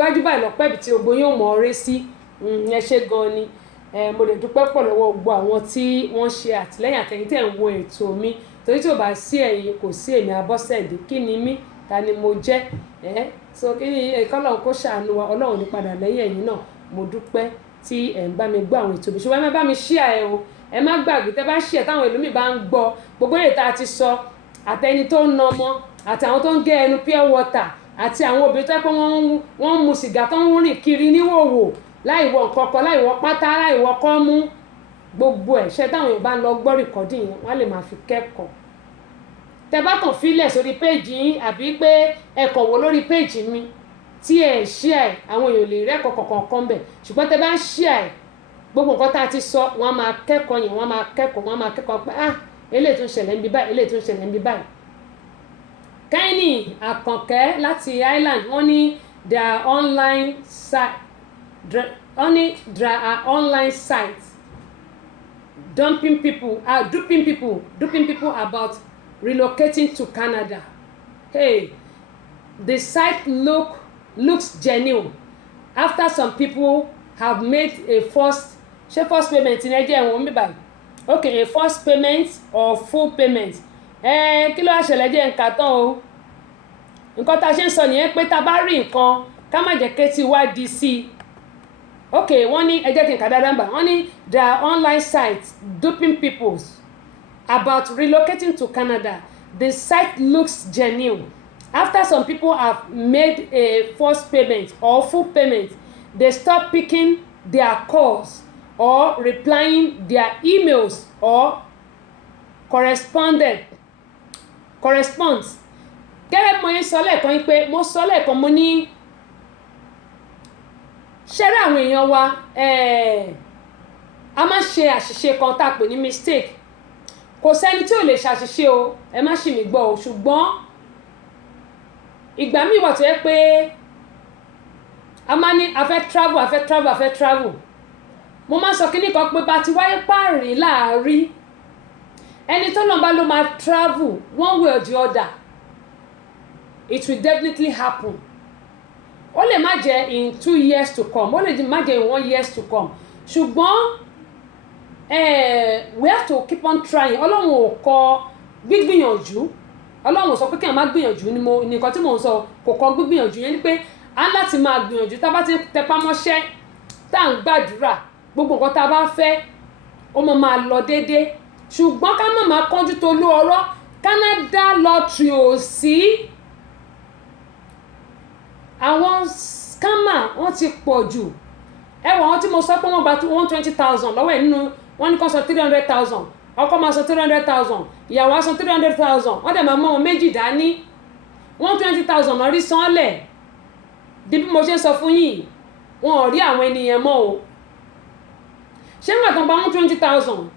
iwájú báyìí lọ́pẹ́ ibi tí gbogbo yóò mọ̀ ọ́rẹ́ sí ẹ ṣé gan ni mo lè dúpẹ́ pọ̀ lọ́wọ́ gbogbo àwọn tí wọ́n ṣe àtìlẹ́yìn àtẹ̀yìn tẹ̀ ń wo ètò mi torí tí ò bá sí ẹ̀yin kò sí èmi Abọ́sẹ̀dé kí ni mí ta ni mo jẹ́ so kí ni Ọlọ́run kó ṣàánú wa Ọlọ́run ní padà lẹ́yìn ẹ̀yin náà mo dúpẹ́ tí ẹ̀ ń bá mi gbọ́ àwọn ètò mi ṣùgbọ́n ẹ má bá mi share ẹ o ẹ má gbàgbé tẹ́ bá share táwọn ẹlòmíì bá ń gbọ́ gbogbo èyí tá a ti sọ àtẹni tó ń nọmọ àtàwọn tó ń gé ẹnu pure water àti àwọn obìnrin tó yẹ pé wọ́n ń mu sìgá tó ń rìn kiri níwòwò láì wọ nǹkan kan láì wọ pátá láì wọ kọ́mú gbogbo ẹ̀ ṣe táwọn èèyàn bá ń lọ gbọ́ rìkọ́dì yẹn wọ́n lè máa fi kẹ́kọ̀ọ́ tẹ́ bá kàn fílẹ̀ sórí péèjì yín àbí pé ẹ kàn wò lórí péèjì mi tí ẹ share àwọn èèyàn lè rẹ́kọ̀ọ́ kọ̀ọ̀kan bẹ̀ ṣùgbọ́n tẹ́ bá ń share gbogbo nǹkan tá a ti sọ wọ́n máa kẹ́kọ̀ọ́ yẹn wọ́n máa kẹ́kọ̀ọ́ pé eléyìí tún ṣẹlẹ̀ ń bí báyìí eléyìí tún ṣẹlẹ̀ ń bí báyìí. Kẹ́hìnì Àkànkẹ́ láti Ireland wọ́n ní there are online sites duping people about relocating to Canada. Hey, the site looks genuine after some people have made a first payment in Nigeria wọ́n mi báyìí okay a first payment or full payment kí ló wá ṣẹlẹ̀ jẹ́ nǹkan tán o nǹkan tá a ṣe ń sọ nìyẹn pé tá a bá rí nǹkan ká má jẹ́ kétí wá di sí i okay wọ́n ní ẹ jẹ́ kí n kà dáadáa mbà wọ́n ní there are online sites duping people about relocating to Canada. The site looks genuine after some people have made a first payment or full payment they stop picking their calls or replying their emails or corresponds. Gẹ́gẹ́ mo yín sọ lẹ́ẹ̀kan yín pé mo sọ lẹ́ẹ̀kan mo ní ṣẹ́rẹ́ àwọn èèyàn wa a máa ṣe àṣìṣe kan tá a pè ní mistake kò sẹ́ni tí ò lè ṣàṣìṣe o ẹ má ṣì mí gbọ́ o ṣùgbọ́n ìgbà míì wà tó yẹ pé a máa ní a fẹ́ travel mo máa sọ kíní kan pé bá ti wáyé páàrí láàárí ẹni tó lọ́nba ló máa travel one way or the other it will definitely happen ó lè má jẹ́ in 2 years to come ó lè má jẹ́ in 1 year to come ṣùgbọ́n we have to keep on trying Ọlọ́run ò kọ gbígbìyànjú Ọlọ́run ò sọ pé kí n má gbìyànjú ni nǹkan tí mò ń sọ kò kọ gbígbìyànjú yẹn ni pé a láti máa gbìyànjú tá a bá ti tẹpá mọ́ṣẹ́ tá à ń gbàdúrà gbogbo nǹkan tá a bá fẹ́ ó máa lọ déédéé ṣùgbọ́n ká má máa kánjú tó lú ọ̀rọ̀ Canada lottery ò sí àwọn scammer wọ́n ti pọ̀ jù ẹwà wọn tí mo sọ pé wọ́n gba 120,000 lọ́wọ́ ẹ̀ nínú wọ́n ní kó sọ 300,000 ọkọ máa sọ 300,000 ìyàwó á sọ 300,000 wọ́n dẹ̀ máa mọ́ wọn méjì dání 120,000 náà rí sánlẹ̀ di bí mo ṣe sọ fún yìí wọn ò rí àwọn ènìyàn mọ́ o ṣé wọn àtàn bá 120,000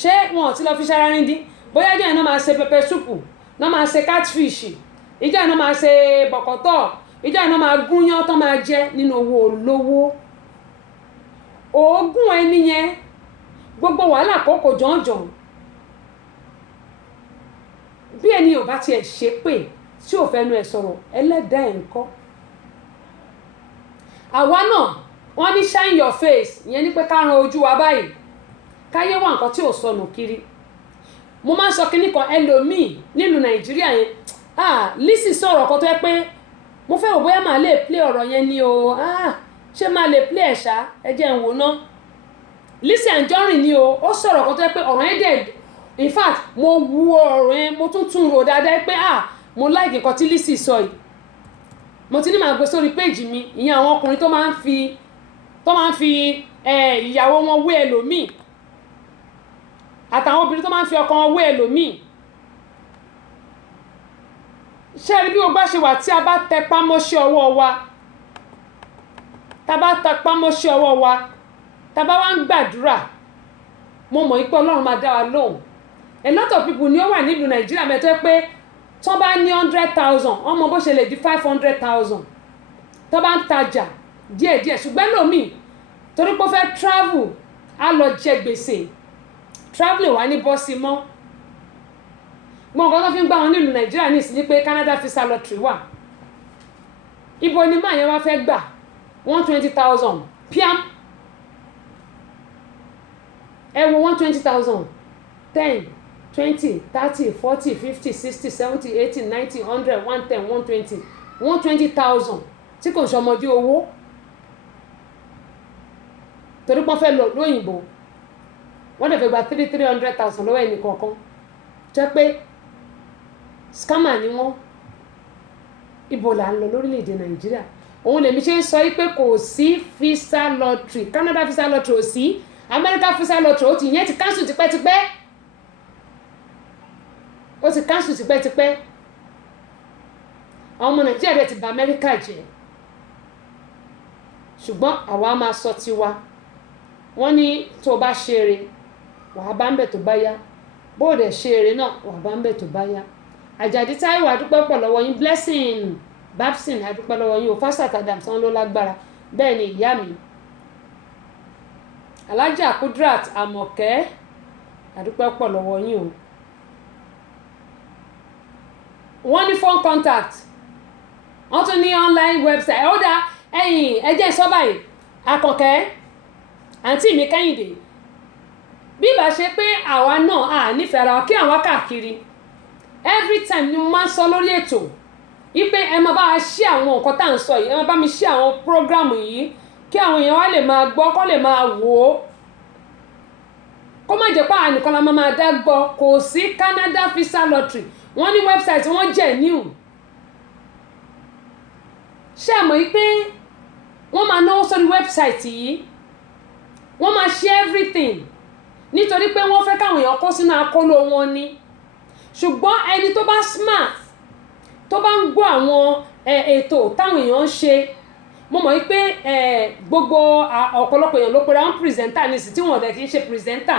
ṣé wọn ò ti lọ fi ṣara rí dín bóyá ìjọ yẹn náà máa ṣe pẹpẹ súpù náà máa ṣe catfish ìjọ yẹn náà máa ṣe bọ̀kọ̀tọ̀ ìjọ yẹn náà máa gúnyán tó máa jẹ nínú owó olówó oògùn ẹni yẹn gbogbo wàhálà kókò jọ̀njọ̀n bí ẹni ò bá tiẹ̀ ṣe pé tí ò fẹ́nu ẹ̀ sọ̀rọ̀ ẹlẹ́dàá ẹ̀ ń kọ́ àwa náà wọ́n ní shine your face ìyẹn ní pé ká ran ojú wa báyìí káyé wà nǹkan tí ò sọnù kiri mo máa ń sọ kínní kan ẹlòmíì nílùú Nàìjíríà yẹn Lizzy sọ̀rọ̀ kan tó yẹ pé mo fẹ́ wò bóyá màá lè play ọ̀rọ̀ yẹn ni o ṣé máa lè play ẹ̀ṣá ẹjẹ́ ń wò ná Lizzy Anjorin ni o ó sọ̀rọ̀ kan tó yẹ pé ọ̀rọ̀ yẹn dẹ̀ in fact mo wu ọ̀rọ̀ yẹn mo tún rò dáadáa pé mo like nǹkan tí Lizzy sọ yìí mo ti ní màá gbé sórí péjì mi ìyẹn àwọn ọkùnrin tó máa ń fi ìyàwó wọn wé ẹlòmíì àtàwọn obìnrin tó máa ń fi ọkọ wọn wé ẹlòmíì ṣé rí bí o bá ṣe wà tí a bá tẹpá mọ́ṣẹ́ ọwọ́ wa tá bá wá ń gbàdúrà mo mọ̀ pé Ọlọ́run máa dá wa lóhùn a lot of people ni ó wà nílùú Nàìjíríà mẹ́tọ́ pé tó bá ní 100,000 ọmọ bó ṣe lè di 500,000 tó bá ń tajà díẹ̀díẹ̀ ṣùgbọ́n lómi torí pé ó fẹ́ travel á lọ jẹ gbèsè traveling wà ní bọ́sí mọ́ gbọ́n nǹkan tó fi ń gbá wọn nílùú Nàìjíríà ní ìsìn ní pé Canada visa lottery wà ibo ni máa yẹn wá fẹ́ gbà 120,000 piam ẹ wo 120,000 10 20 30 40 50 60 70 80 90 100 110 120 120,000 tí kò ṣọmọdé owó torí pọ́n fẹ́ lọ lóyìnbó wọ́n dẹ̀ fẹ́ gba 300,000 lọ́wọ́ ẹnì kọ̀ọ̀kan jẹ́ pé scammer ni wọ́n. Ibo là ń lọ lórílẹ̀‐èdè Nàìjíríà òun lèmi ṣe ń sọ pé kò sí visa lottery, Canada visa lottery ò sí, America visa lottery ó ti yẹn ti cancel tipẹ́tipẹ́, ó ti cancel tipẹ́tipẹ́. àwọn ọmọ Nàìjíríà dẹ̀ ti bà America jẹ́ ṣùgbọ́n àwa máa sọ tiwa. wọ́n ní tó bá ṣeré wàá bá ń bẹ̀ tó bá yá, bó o dẹ̀ ṣeré náà wàá bá ń bẹ̀ tó bá yá. Àjàdí Táíwò adúpẹ́ pọ̀ lọ́wọ́ yín, Blessing Babson adúpẹ́ lọ́wọ́ yín, Ofasat Adams wọn ló lágbára bẹ́ẹ̀ ni ìyá mi. Alájà Kudrat Àmọ̀kẹ́ adúpẹ́ pọ̀ lọ́wọ́ yín o. wọ́n ní phone contact, wọ́n tún ní online website. ó dá ẹ̀yìn ẹjẹ́ sọ báyìí Àkànkẹ́ àǹtí mi Kẹ́hìndé, bí ìbá ṣe pé àwa náà à nífẹ̀ẹ́ ara wa kí àwọn káàkiri every time ni mo máa ń sọ lórí ètò ipe ẹ máa bá a ṣí àwọn nǹkan tá à ń sọ yìí, ẹ máa bá mi ṣí àwọn prógrámù yìí kí àwọn èèyàn wa lè máa gbọ́ kó lè máa wò ó, kó má jẹ́ pé ànìkan la máa dá gbọ́. kò sí Canada visa lottery, wọ́n ní website wọ́n jẹ́ new. ṣé àmọ́ yìí pé wọ́n máa náwó sórí website yìí, wọ́n máa ṣe everything nítorí pé wọ́n fẹ́ káwọn èèyàn kó sínú akóló wọn ni. ṣùgbọ́n ẹni tó bá smart tó bá ń gbọ́ àwọn ètò táwọn èèyàn ń ṣe, mo mọ̀ pé gbogbo ọ̀pọ̀lọpọ̀ èèyàn ló pera ń pírẹsẹ̀ntà ní sí tí wọ́n dẹ̀ kì í ṣe pírẹsẹ̀ntà,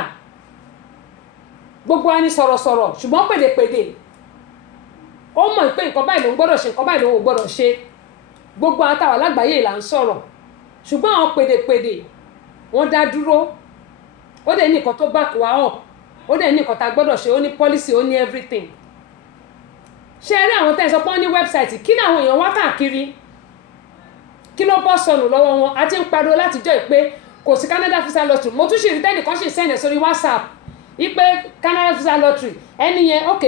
gbogbo ẹni sọ̀rọ̀sọ̀rọ̀ ṣùgbọ́n pèdèpèdè ó mọ̀ pé nǹkan báyìí ló ń gbọ́dọ̀ ṣe, nǹkan báyìí ló ń gbọ́dọ̀ ṣe. gbogbo àtàwà lágbàáyé là ń sọ̀rọ̀ ṣùgbọ́n àwọn pèdèpèdè wọ́n dá dúró, ó dẹ̀ ní nǹkan tó back wa up, ó dẹ̀ ní nǹkan tá a gbọ́dọ̀ ṣe, ó ní policy, ó ní everything. ṣé ẹ rí àwọn tẹ́ ẹ sọ pé wọ́n ní website, kí ni àwọn èèyàn wá káàkiri, kí ló bọ́ sọnù lọ́wọ́ wọn? a ti ń pariwo látijọ́ pé kò sí Canada visa lottery. mo tún ṣe ìrítẹ́nì kan ṣe sẹ́nẹ̀ sórí WhatsApp ipe Canada visa lottery, ẹni yẹn ok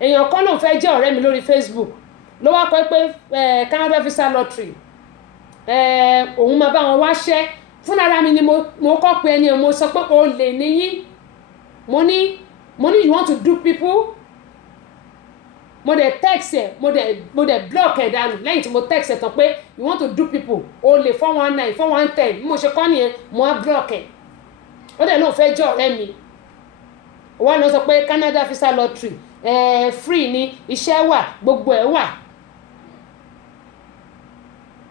èèyàn kan ló ń fẹ́ jẹ́ ọ̀rẹ́ mi lórí Facebook ló wá kọ́ pé Canada visa lottery òun máa bá wọn wáṣẹ́. fúnra mi ni mo kọ́ pé ẹni mo sọ pé o lè níyí, mo ní you want to do people, mo dẹ̀ text ẹ̀ mo dẹ̀ block ẹ̀ dànù lẹ́yìn tí mo text ẹ̀ tán pé you want to do people, o lè 419 410 bí mo ṣe kọ́ nìyẹn, mo á block ẹ̀. ó dẹ̀ lóun fẹ́ jẹ́ ọ̀rẹ́ mi, wọ́n lọ sọ pé Canada visa lottery free ni, iṣẹ́ wà, gbogbo ẹ̀ wà.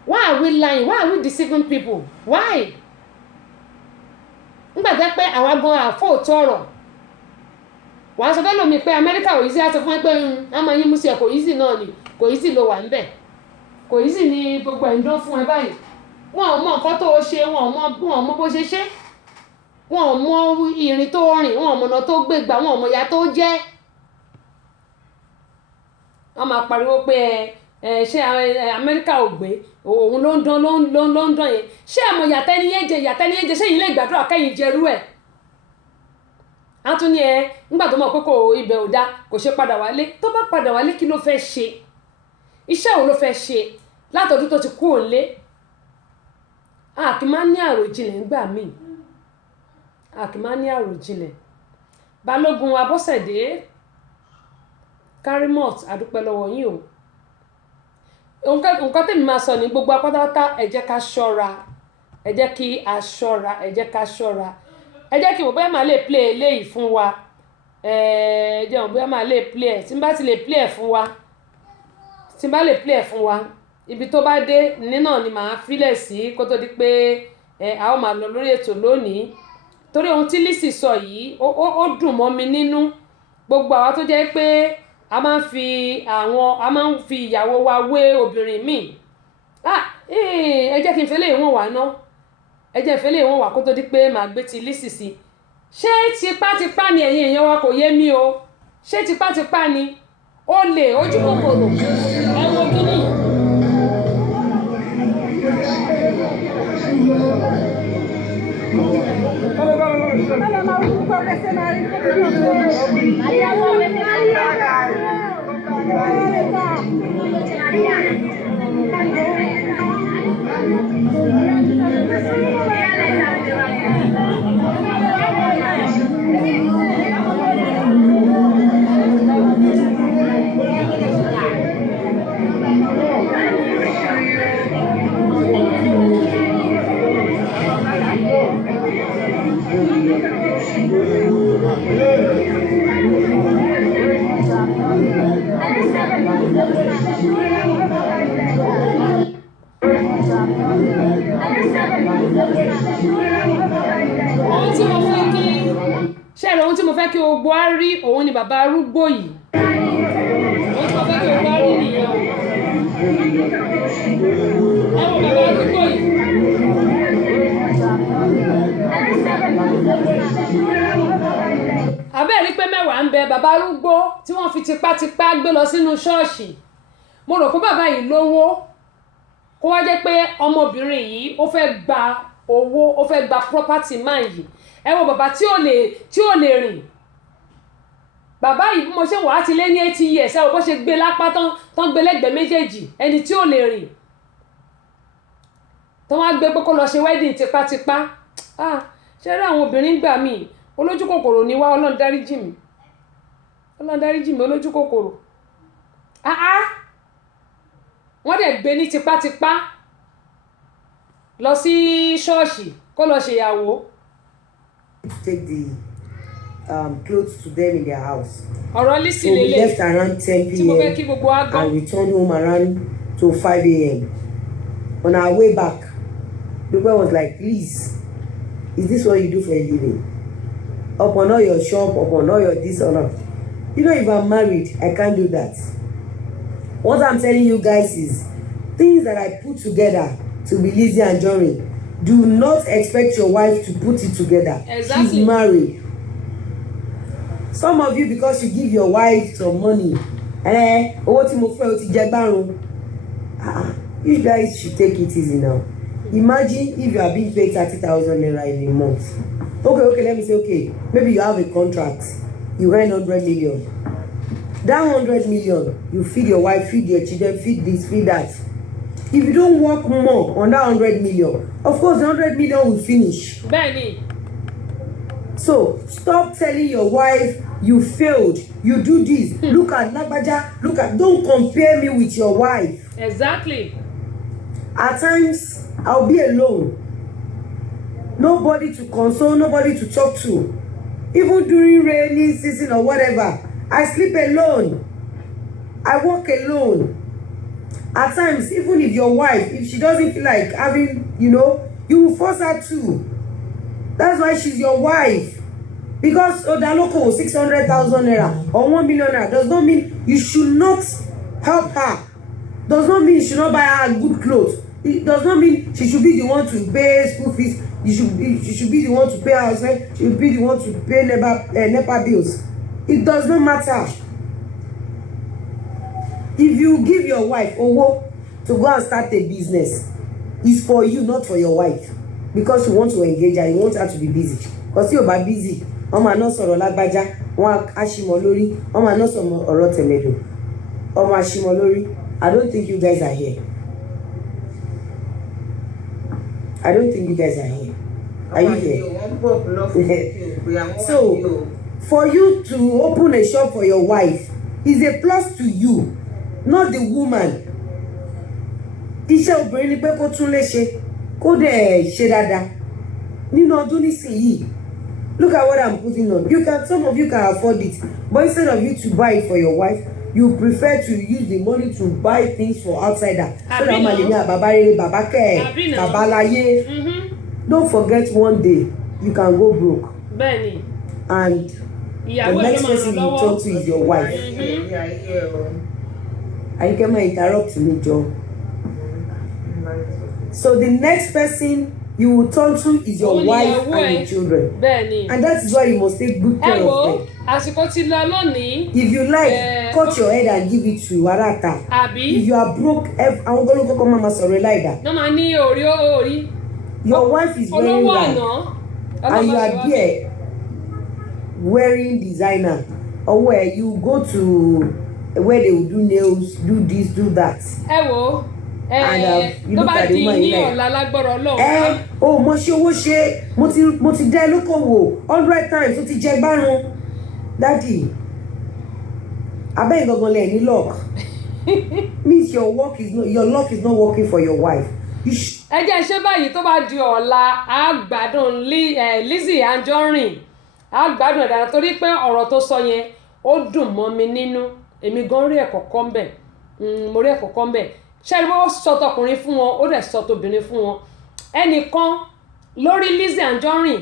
Why are we lying? Why are we deceiving people? Why? nígbà tẹ́ pé àwa gan àfóòtọ́ ọ̀rọ̀ wàá sọ fẹ́ lómi pé Amẹ́ríkà ò yí sí, àti fún ẹ pé a máa yín mú sí ẹ, kò yí sí náà ni, kò yí sí ló wà níbẹ̀, kò yí sí ni gbogbo ẹ̀ ń dán fún ẹ báyìí. wọn ò mọ nǹkan tó o ṣe, wọn ò mọ bó ṣe ṣe, wọn ò mọ ìrìn tó rìn, wọn ò mọ̀nà tó gbé gbà, wọn ò mọ ìyà tó jẹ́. wọ́n máa pariwo pé ṣé Amẹ́ríkà ò gbé òun ló ń dán yẹn. ṣé àmọ́ yàtẹ́ni yẹn jẹ ṣé yìí lè gbàdúrà kẹ́yìn jẹrú ẹ̀. a tún ní nígbà tó mọ̀ pé kò ibẹ̀ ò dá kò ṣe padà wálé. tó bá padà wálé kí ló fẹ́ ṣe? iṣẹ́ wo ló fẹ́ ṣe látọdún tó ti kú òǹlé? a kì í máa ní àròjinlẹ̀ ńgbà míì, a kì í máa ní àròjinlẹ̀. Balógun Abọ́sẹ̀dé Karimot adúpẹ́ lọ́wọ́ yín o. nǹkan tèmi máa sọ ní gbogbo apátápátá, ẹ jẹ́ ká ṣọ́ra, ẹ jẹ́ kí a ṣọ́ra, ẹ jẹ́ ká ṣọ́ra, ẹ jẹ́ kí mo bóyá máa lè play eléyìí fún wa, jẹ́ mo bóyá máa lè play ẹ̀ tí n bá ti lè play ẹ̀ fún wa, tí n bá lè play ẹ̀ fún wa, ibi tó bá dé nínà ni màá filẹ̀ sí kó tó di pé a ó máa lọ lórí ètò lónìí. torí ohun tí Lizzy sọ yìí ó dùn mọ́ mi nínú. gbogbo àwa tó jẹ́ pé a máa ń fi ìyàwó wa wé obìnrin míì. ẹ jẹ́ kí n fẹ́lẹ́ ìwọ̀n wà ná, ẹ jẹ́ ìfẹ́lẹ́ ìwọ̀n wà kó tó di pé màá gbé ti Lizzy sí. ṣé tipátipá ni ẹ̀yin èèyàn wa kò yé mi o? ṣé tipátipá ni? ó lè ojú kòkòrò ẹ wo kíní. ohun tí mo fẹ́ kí gbogbo á rí òun ni bàbá arúgbó yìí ohun tí mo fẹ́ kí gbogbo á rí nìyẹn o ẹ wo bàbá arúgbó yìí. Abẹ́ẹ̀rí pé mẹ́wàá ń bẹ bàbá arúgbó tí wọ́n fi tipátipá gbé lọ sínú ṣọ́ọ̀ṣì mo rò pé bàbá yìí lówó kó wá jẹ́ pé ọmọbìnrin yìí ó fẹ́ gba owó ó fẹ́ gba property man yìí ẹ wo bàbá tí ò lè rìn bàbá yìí bí mo ṣe wà á ti lé ní 80 years ẹ wo bó ṣe gbé lápá tán gbé lẹ́gbẹ̀ẹ́ méjèèjì ẹni tí ò lè rìn tó wá gbé pé kó lọ ṣe wedding tipátipá ṣe rí àwọn obìnrin gbà mí olójú kòkòrò ni wá Ọlọ́run dáríjì mi olójú kòkòrò wọ́n dẹ̀ gbé ní tipátipá lọ sí ṣọ́ọ̀ṣì kó lọ ṣèyàwó. Take the clothes to them in their house. ọ̀rọ̀ lísì So we lélẹ̀ left around 10 tí mo fẹ́ kí p.m. gbogbo wa gbọ́. and returned home around to 5 a.m. On our way back, the boy was like, "Please, is this what you do for a living? Upon all your shop, upon all your this or that. You know, if I'm married, I can't do that." What I'm telling you guys is, things that I put together to be Lizzie Anjorin, do not expect your wife to put it together. Exactly. She's married. Some of you, because you give your wife some money, owó tí mo fẹ́ o ti jẹ gbárùn. You guys should take it easy now. Imagine if you are being paid 30,000 naira in a month. Okay, let me say, okay, maybe you have a contract, you earn 100 million. That 100 million, you feed your wife, feed your children, feed this, feed that. If you don't work more on that 100 million, of course the 100 million will finish. Bẹ́ẹ̀ni. So stop telling your wife you failed, you do this. Look at Lagbaja, don't compare me with your wife. Exactly. At times, I'll be alone. Nobody to console, nobody to talk to. Even during rainy season or whatever, I sleep alone. I walk alone. At times, even if your wife, if she doesn't feel like having, you will force her to. That's why she's your wife. Because Odaloko 600,000 naira or 1 million naira does not mean you should not help her. Does not mean you should not buy her good clothes. It does not mean she should be the one to pay school fees. She should be the one to pay house rent. She should be the one to pay NEPA bills. It does not matter. If you give your wife owo to go and start a business, it's for you, not for your wife. Because you want to engage her, you want her to be busy. Because you're busy. Ọmọ àná sọ̀rọ̀ Lágbájá, wọ́n á ṣímọ lórí. Ọmọ àná sọ̀rọ̀ ọ̀rọ̀ Tẹ̀mẹ̀dò. Ọmọ àṣímọ lórí. I don't think you guys are here. Are you here? So, for you to open a shop for your wife is a plus to you, not the woman. Iṣẹ́ obìnrin ni pé kó tún lè ṣe, kó dẹ̀ ṣe dáadáa. Nínú ọdún nísìnyí, look at what I'm putting on. Some of you can afford it, but instead of you to buy it for your wife, you prefer to use the money to buy things for outsider. So that Malenia, Babarere, Babake, Babalaye. Don't forget one day you can go broke. Bẹ́ẹ̀ni. And the next person you talk to is your wife. I can interrupt me, Joe. So the next person you will turn to is your wife and your children. Bẹ́ẹ̀ni. And that is why you must take good care of them. Àsìkò ti lọ lónìí. If you like, cut your head and give it to Warata. Àbí. If you are broke, àwọn gbọ́dọ̀ kọ́kọ́ máa sọ̀rọ̀ láìda. Wọ́n máa ní orí. your wife is wearing olówó rag àná and you are there wearing designer or where you go to where they will do nails, do this, do that. ẹ wo You tó look bá at the di woman, ní you like, ọ̀la lágbára Ọlọ́run o mo ṣe owó ṣe mo ti dá ẹ lókòwò 100 times ó ti jẹ gbárùn. Daddy, abeg gangan lẹ ní luck means your luck is not working for your wife. ẹ jẹ́ ṣé báyìí tó bá di ọ̀la á gbádùn Lizzy Anjorin á gbádùn ẹ̀dá torí pé ọ̀rọ̀ tó sọ yẹn ó dùn mọ́ mi nínú èmi gan rí ẹ̀kọ́ kọ́ ń bẹ̀ mo rí ẹ̀kọ́ kọ́ ń bẹ̀ ṣé ẹni bó sọ tọkùnrin fún wọn ó dẹ̀ sọ tóbìnrin fún wọn ẹnìkan lórí Lizzy Anjorin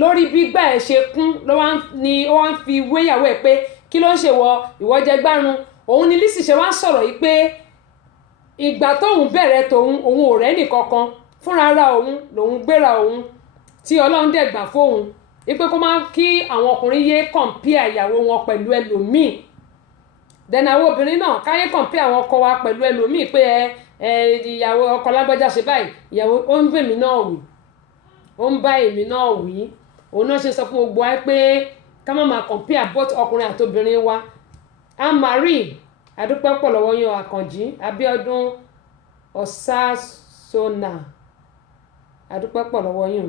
lórí gbígbà ẹ̀ ṣe kún ó wá ń fi wéyàwó ẹ̀ pé kí ló ń ṣe ìwọ jẹ gbárùn òun ni Lizzy ṣe wá ń sọ̀rọ̀ yìí pé ìgbà tóun bẹ̀rẹ̀ tòun òun ò rẹ́ nìkankan fúnra ara òun lòun gbéra òun tí Ọlọ́run dẹ̀ gbà fóun wípé kó máa kí àwọn ọkùnrin yé compare ìyàwó wọn pẹ̀lú ẹlòmíì then àwọn obìnrin náà káyé compare àwọn ọkọ wa pẹ̀lú ẹlòmíì pé ìyàwó ọkọ lágbájá ṣe báyìí ìyàwó ó ń bèmí náà wí ó ń bá èmi náà wí òun náà ṣe sọ fún gbogbo wa pé ká má máa compare both ọkùnrin àti obìnrin wa I'm married adúpẹ́ pọ̀ lọ́wọ́ yan Àkànjí Abíọ́dún Ọ̀sásọ́nà adúpẹ́ pọ̀ lọ́wọ́ yín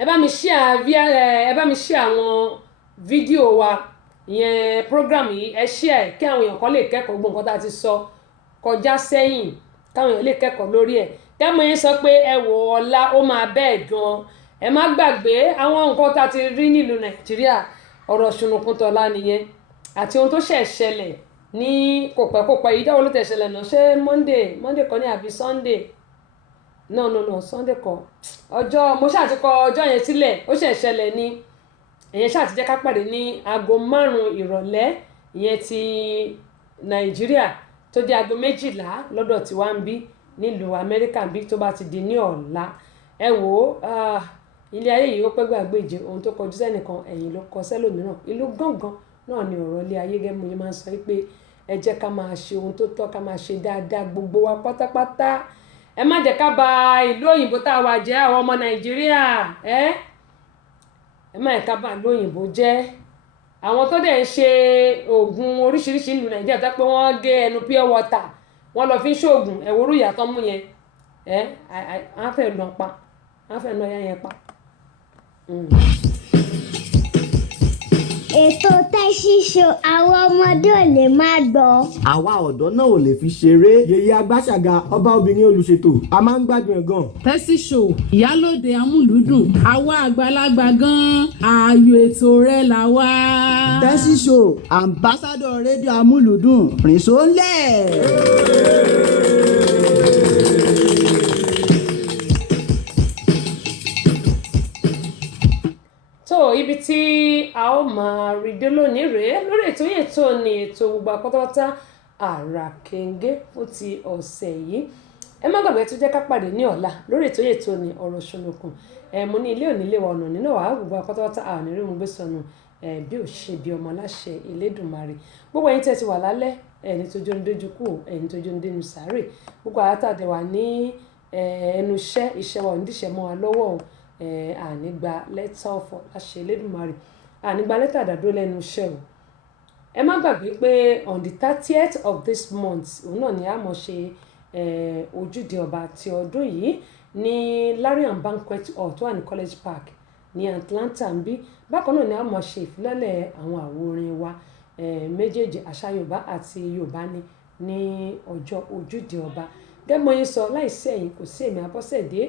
ẹ bá mi share àwọn fídíò wa ìyẹn program yìí ẹ share kí àwọn èèyàn kan lè kẹ́kọ̀ọ́ gbogbo nǹkan tá a ti sọ kọjá sẹ́yìn káwọn èèyàn lè kẹ́kọ̀ọ́ lórí ẹ̀ kẹ́mọ̀ yín sọ pé ẹ wò ọ̀la ó máa bẹ́ẹ̀ gan ẹ má gbàgbé àwọn nǹkan tá a ti rí nílùú Nàìjíríà ọ̀rọ̀ ṣùnùkùn tọ́lá nìyẹn àti ohun tó ṣẹ̀ ṣẹlẹ̀ ní kòpẹ́kòpẹ́ yìí dáwọ́ ló tẹ̀ ṣẹlẹ̀ náà ṣé Monday kọ́ ní àbí Sunday no Sunday kọ́ ọjọ́ mo ṣáà ti kọ ọjọ́ yẹn sílẹ̀ ó ṣẹ̀ ṣẹlẹ̀ ní ìyẹn ṣáà ti jẹ́ ká pàdé ní aago 5 ìrọ̀lẹ́ ìyẹn ti Nàìjíríà tó jẹ́ aago 12 lọ́dọ̀ tí wá ń bí nílùú Amẹ́ríkà bí tó bá ti di ní ọ̀la ẹ wò ó ilé ayé yìí ó pẹ́ gbàgbé ìjẹ ohun tó kọjú sẹ́nìkan ẹ̀yìn ló kọ sẹ́lòmíràn ìlú gángan náà ni ọ̀rọ̀ ilé ayé gẹ́gẹ́ mo máa ń sọ pé ẹ jẹ́ ká máa ṣe ohun tó tọ́ ká máa ṣe dáadáa gbogbo wa pátápátá ẹ má jẹ́ ká bà ìlú òyìnbó tá a wà jẹ́ àwọn ọmọ Nàìjíríà ẹ má jẹ́ ká bà ìlú òyìnbó jẹ́ àwọn tó dẹ̀ ń ṣe oògùn oríṣiríṣi ìlú Nàìjíríà tó pé wọ́n gé ẹnu pure water wọ́n lọ fi ń ṣoògùn ẹ̀wòrú ìyàtọ̀ mú yẹn á fẹ́ lọ pa á fẹ́ lọ yẹn pa. Ètò Tẹ́sí Show àwọn ọmọdé ò lè máa gbọ́. Àwa ọ̀dọ́ náà ò lè fi ṣeré. Yèyé Agbáṣàga ọba obìnrin olùṣètò a máa ń gbádùn ẹ̀ gan. Tẹ́sí Show ìyálòde amúlùúdùn àwa àgbàlagbà gan-an ààyò ètò rẹ̀ là wá. Tẹ́sí Show ambassador rédíò amúlùúdùn rìnsólẹ̀. Ibi tí a ó máa rí dé lónìí rèé lórí ètò yìí ètò ní ètò gbogbo àpótọ́tá àràkèǹgé fún ti ọ̀sẹ̀ yìí ẹ má gbàgbé tó jẹ́ ká pàdé ní ọ̀la lórí ètò yìí ètò ní ọ̀rọ̀ ṣùnùkùn mo ní ilé òní ilé wa ọ̀nà nínú wàá gbogbo àpótọ́tá àní rí mo gbé sọnù bí ò ṣe bí ọmọ láṣẹ Elédùmarè gbogbo ẹ̀yin tẹ́ ti wà lálẹ́ ẹni tó jó ń dojú kù ẹni tó jó ń dénú sàárè gbogbo àtàdé wà ní ẹnu iṣẹ́ wa ò ní díṣẹ́ mọ́ wa lọ́wọ́ o ànígbà lẹ́tà ọ̀fọ̀ láṣẹ Elédùmarè ànígbà lẹ́tà àdàdó lẹ́nu iṣẹ́ o ẹ má gbàgbé pé on the 30th of this month òun náà ni a mọ̀ ṣe ojúde ọba ti ọdún yìí ní Larian Banquet Hall tó wà ní College Park ní Atlanta ń bí bákan náà ni a mọ̀ ṣe ìfilọ́lẹ̀ àwọn àwo orin wa méjèèjì àṣà Yorùbá àti Yorùbá ní ọjọ́ ojúde ọba gẹ́gẹ́ mọ́ yín sọ láìsí ẹ̀yin kò sí èmi Abọ́sẹ̀dé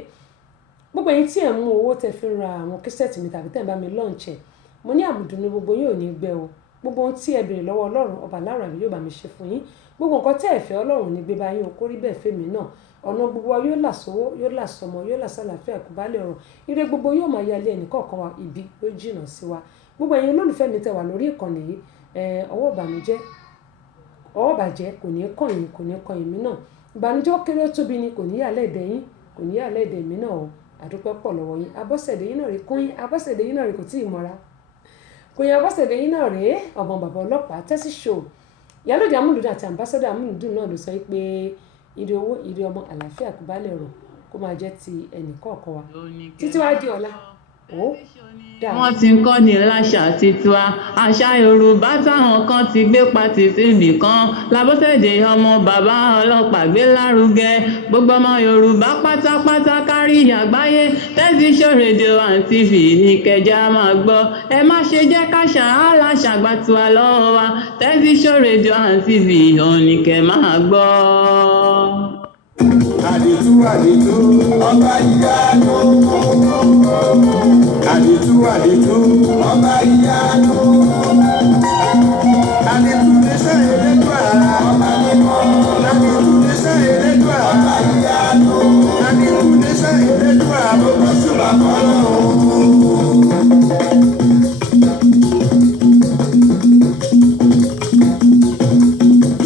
gbogbo ẹ̀yin tí ẹ mú owó tẹ́ fi ra àwọn kẹsẹ̀tì mi tàbí tẹ́ ń bá mi launch ẹ̀ mo ní àmùdùnú gbogbo yín ò ní gbẹ o gbogbo ohun tí ẹ béèrè lọ́wọ́ Ọlọ́run ọba lára mi yóò bá mi ṣe fún yín gbogbo nǹkan tẹ́ ẹ fẹ́ Ọlọ́run ní gbé bá yín o kó rí bẹ́ẹ̀ fèmí náà ọ̀nà gbogbo wa yóò là sówó yóò là sọmọ yóò là sálàáfíà kó bá lè rọrùn ire gbogbo yóò máa yálé ẹnì kọ̀ọ̀kan wa ibi yóò jìnnà sí wa gbogbo ẹ̀yin olólùfẹ́ mi tẹ́ wà lórí ìkànnì yìí ọwọ́ ìbàjẹ́ kò ní kàn yín kò ní kàn yín mi náà ìbànújẹ́ kéré ó tóbi ni kò ní yàlẹ́ ẹ̀dẹ̀ yín kò ní yàlẹ́ ẹ̀dẹ̀ mi náà o àdúpẹ́ pọ̀ lọ́wọ́ yín Abọ́sẹ̀dé yín náà rèé kún yín Abọ́sẹ̀dé yín náà rèé kò tí ì mọ́ra kò yín Abọ́sẹ̀dé yín náà rèé ọmọ bàbá ọlọ́pàá Tẹ́sí Show ìyálòdì amúlùdùn àti ambassador amúlùdùn náà ló sọ pé ire owó ire ọmọ àlàáfíà kò bá lè rọ̀ kó máa jẹ́ ti ẹnì kọ̀ọ̀kan wa títí wá di ọ̀la ó dàbọ̀. wọ́n ti ń kọ́ ní láṣà tiwa àṣà Yorùbá táwọn kan ti gbé pati síbì kan Lábọ́sẹ̀dé ọmọ bàbá ọlọ́pàá gbé lárugẹ gbogbo ọmọ Yorùbá pátápátá kárí àgbáyé Tẹ́síṣọ́ rédíò and TV ní kẹjá máa gbọ́ ẹ má ṣe jẹ́ káṣà aláṣà gbà tiwa lọ́wọ́ wa Tẹ́síṣọ́ rédíò and TV òun ní kẹ máa gbọ́. Àdìtú àdìtú ọba ìyanu. Àdìtú àdìtú ọba ìyanu. Àdìtú níṣẹ́ Elédùà ọba mímọ́. Àdìtú níṣẹ́ Elédùà ọba ìyanu. Àdìtú níṣẹ́ Elédùà gbogbo ṣùgbọ́n fọlọ́run.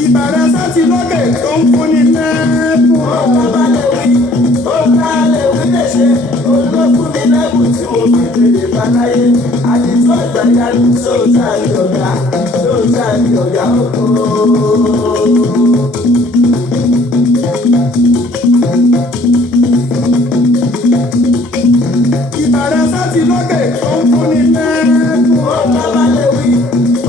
Ìbàrẹ̀ sátì lókè tó ń fúnni lẹ́bùn. Ọ̀gá bá lè wí, ọ̀gá lè wí lè ṣe. Olúwa fún mi lẹ́bùn tí mo fi tèlè báláyé. Àdìtú àgbàyanu sóòtà ní ọ̀gá, sóòtà ní ọ̀gá oko. Ìbàrẹ̀ sátì lókè tó ń fúnni lẹ́bùn. Ọ̀gá bá lè wí,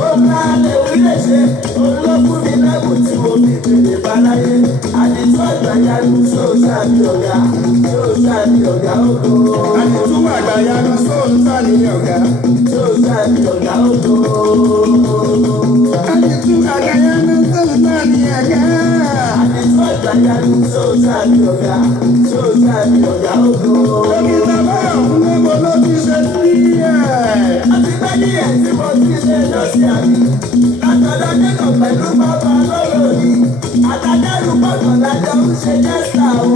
ọ̀gá lè wí lè ṣe. Olúwa fún mi lẹ́bùn tí mo fi tèlè báláyé. Àdìtú àgbàyanu sóòtà ní ọ̀gá, sóòtà ní ọ̀gá oko. Àdìtú àgbàyanu sóòtà ní ọ̀gá, sóòtà ní ọ̀gá oko. Àdìtú àgbàyanu sóòtà ní ọ̀gá. Àdìtú àgbàyanu sóòtà ní ọ̀gá, sóòtà ní ọ̀gá oko. Dókítà báyọ̀ fún mẹ́bọ̀ ló ti ṣe díẹ̀. Àti bẹ́ẹ̀ ni ẹ̀ tí mo ti ṣe lọ́sí àmì. Látọ̀dọ̀ nínú pẹ̀lú bàbá lọ́rọ̀ ni. Àtàdẹ́rù gbọ́dọ̀ lájọ ń ṣe jẹ́sà o.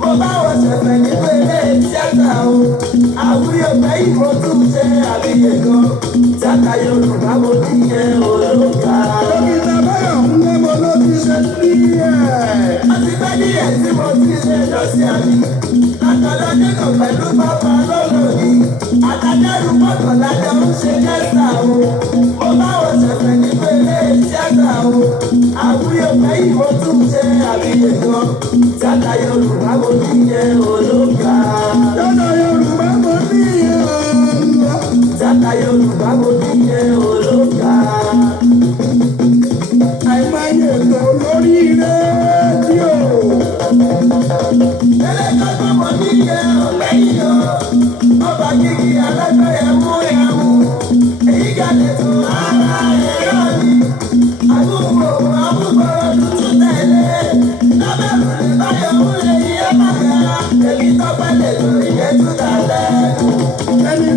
Mo bá wọn ṣẹ̀fẹ̀ nínú ilé tíátà o. Àwúyọ̀ gbẹ́yìn mo tún ṣe àbíyè gan. Tíátà Yorùbá mo ti yẹ olóka. Dókítà báyọ̀ fún mẹ́bọ̀ ló ti ṣe díẹ̀. Àti bẹ́ẹ̀ ni ẹ̀ tí mo ti ṣe lọ́sí àmì. Látọ̀dọ̀ nínú pẹ̀lú bàbá lọ́rọ̀ ni. Àtàdẹ́rù gbọ́dọ̀ lájọ ń ṣe jẹ́sà o. Mo bá wọn ṣẹ̀fẹ̀ nínú ilé tíátà o. Àwúyọ̀ gbẹ́yìn mo tún ṣe àbíyè gan. Tíátà Yorùbá mo ti yẹ olóka. Tíátà Yorùbá mo ti yẹ olóka. Tíátà Yorùbá mo ti yẹ olóka. Àìmáyé ètò lórí rédíò. Ẹlẹ́gbẹ́ mo ti yẹ ọ̀gbẹ́yìn o. Ọba kìkì alágbó ẹ̀mú ẹ̀mú. Èyí gàdé tó ara ẹ̀rọ ni. Àbúrò àbúrò tuntun tẹ̀lé. Lábẹ́rù ní báyọ̀ mú lè yí ẹ̀ máa ga. Èmi tó pẹ́ lè lórí ẹ̀jú dàlẹ́. Ẹni tó